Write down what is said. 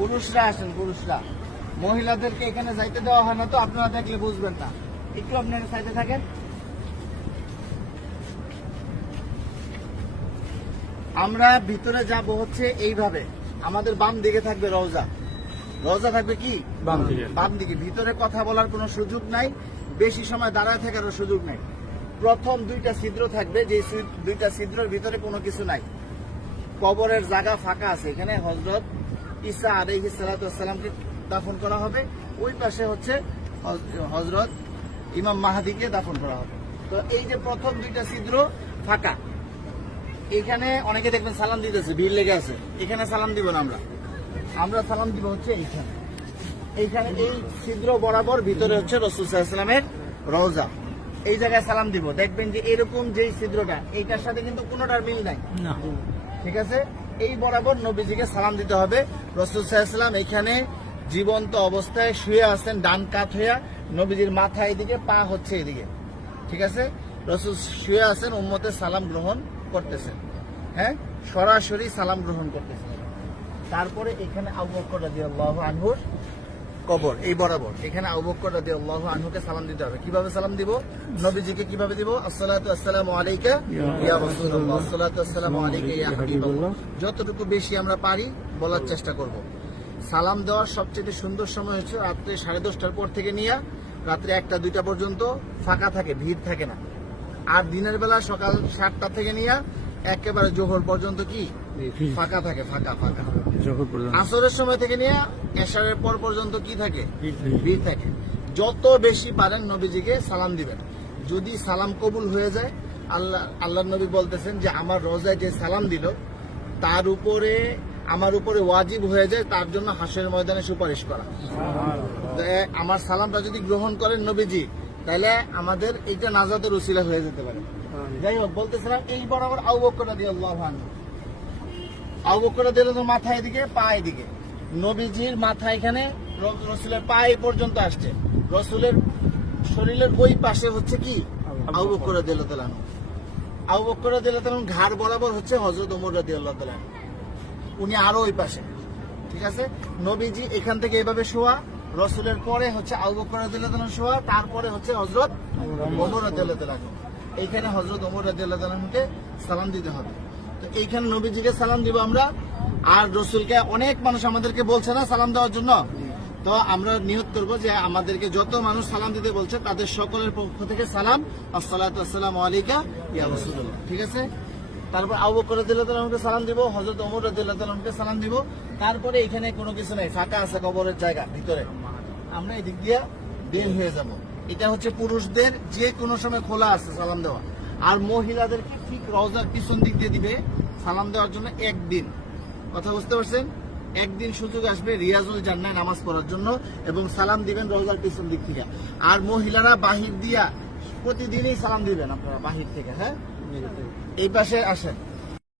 পুরুষরা আসেন, পুরুষরা। মহিলাদেরকে এখানে যাইতে দেওয়া হয় না, তো আপনারা দেখলে বুঝবেন না। একটু আপনারা সাইডে থাকেন। আমরা ভিতরে যাব হচ্ছে এইভাবে। আমাদের বাম দিকে থাকবে রওজা। রওজা থাকবে কি বাম দিকে। ভিতরে কথা বলার কোনো সুযোগ নাই, বেশি সময় দাঁড়ায় থাকারও সুযোগ নাই। প্রথম দুইটা ছিদ্র থাকবে, যে দুইটা ছিদ্রের ভিতরে কোনো কিছু নাই। কবরের জায়গা ফাঁকা আছে। এখানে হযরত ঈসা আলাইহিস সালাতু ওয়াস সালামকে দাফন করা হবে। ওই পাশে হচ্ছে হযরত ইমাম মাহদিকে দাফন করা হবে। তো এই যে প্রথম দুইটা ছিদ্র ফাঁকা, এখানে অনেকে দেখবেন সালাম দিতেছে, ভিড় লেগে আছে। এখানে সালাম দিব না, আমরা সালাম দিব হচ্ছে এইখানে। এইখানে এই ছিদ্র বরাবর ভিতরে হচ্ছে রাসূল সাল্লাল্লাহু আলাইহি ওয়াসাল্লামের রওজা। এই জায়গায় সালাম দিব। দেখবেন যে এরকম যেই ছিদ্রটা, এইটার সাথে কিন্তু কোনোটার মিল নাই, ঠিক আছে? এই বরাবর নবীজিকে সালাম দিতে হবে। রাসূল সাল্লাল্লাহু আলাইহি ওয়াসাল্লাম এখানে জীবন্ত অবস্থায় শুয়ে আছেন, ডান কাত হইয়া। নবীজির মাথা এদিকে, পা হচ্ছে এদিকে, ঠিক আছে? রাসূল শুয়ে আছেন, উম্মতের সালাম গ্রহণ করতেছেন। হ্যাঁ, সরাসরি সালাম গ্রহণ করতেছেন। তারপরে এখানে আবু বকর রাদিয়াল্লাহু আনহুর কবর, এই বরাবর এখানে আবু বকর রাদিয়াল্লাহু আনহুকে সালাম দিতে হবে। কিভাবে সালাম দিব? নবীজিকে কিভাবে দিব? আসসালাতু আসসালামু আলাইকা ইয়া রাসূলুল্লাহ, আসসালাতু আসসালামু আলাইকা ইয়া হাবিবাল্লাহ। যতটুকু বেশি আমরা পারি বলার চেষ্টা করব। সালাম দেওয়ার সবচেয়ে সুন্দর সময় হচ্ছে রাত্রে 10:30টার পর থেকে নিয়ে রাত্রে 1টা-2টা পর্যন্ত ফাঁকা থাকে, ভিড় থাকে না। আর দিনের বেলা সকাল 7টা থেকে নিয়ে একেবারে জোহর পর্যন্ত কি ফাঁকা থাকে, ফাঁকা। আসরের সময় থেকে নিয়ে এশারের পর পর্যন্ত কি থাকে? ভিড় থাকে। যত বেশি পারেন নবীজিকে সালাম দিবেন। যদি সালাম কবুল হয়ে যায়, আল্লাহ নবী বলতেছেন যে আমার রোজায় যে সালাম দিল তার উপরে, আমার উপরে ওয়াজিব হয়ে যায় তার জন্য হাসরের ময়দানে সুপারিশ করা। আমার সালামটা যদি গ্রহণ করেন নবীজি, তাহলে আমাদের এইটা নাজাতের উসিলা হয়ে যেতে পারে। যাই হোক, বলতেছিলাম এই বরাবর আবু বকর রাদিয়াল্লাহু আনহু, আবু বকর রাদিয়াল্লাহু আনহু মাথা এদিকে, পা এদিকে। নবীজির মাথা এখানে, রাসূলের পা এই পর্যন্ত আসছে। রাসূলের শরীরের ওই পাশে হচ্ছে কি আবু বকর রাদিয়াল্লাহু আনহু। আবু বকর রাদিয়াল্লাহু আনহু ঘাড় বরাবর হচ্ছে হযরত ওমর রাদিয়াল্লাহু আনহু, উনি আরো ওই পাশে, ঠিক আছে? নবীজি এখান থেকে এইভাবে শোয়া, রাসূলের পরে হচ্ছে আবু বকর রাদিয়াল্লাহু আনহু শোয়া, তারপরে হচ্ছে হযরত ওমর রাদিয়াল্লাহু আনহু। এইখানে হযরত ওমর রাদিয়াল্লাহু আনহুকে সালাম দিতে হবে। তো এইখানে নবীজিকে সালাম দিব আমরা। আর রাসূলকে অনেক মানুষ আমাদেরকে বলছে না সালাম দেওয়ার জন্য, তো আমরা নিয়ত করবো যে আমাদেরকে যত মানুষ সালাম দিতে বলছে তাদের সকলের পক্ষ থেকে সালাম, আসসালাতু আসসালামু আলাইকা ইয়া রাসূলুল্লাহ, ঠিক আছে? তারপর আবু বকর রাদিয়াল্লাহু আনহুকে সালাম দিব, হযরত ওমর রাদিয়াল্লাহু আনহুকে সালাম দিব। তারপরে এখানে কোনো কিছু নাই, ফাঁকা আছে কবরের জায়গা ভিতরে। আমরা এদিক দিয়ে বের হয়ে যাব। এটা হচ্ছে পুরুষদের যে কোনো সময় খোলা আছে সালাম দেওয়া। আর মহিলাদেরকে ঠিক রওজার পিছন দিক দিয়ে দিবে সালাম দেওয়ার জন্য একদিন। কথা বুঝতে পারছেন? একদিন সুযোগ আসবে রিয়াজুল জান্নাহ নামাজ পড়ার জন্য, এবং সালাম দিবেন রওজার পিছন দিক থেকে। আর মহিলারা বাহির দিয়া প্রতিদিনই সালাম দিবেন আপনারা বাহির থেকে। হ্যাঁ, এই পাশে আসেন।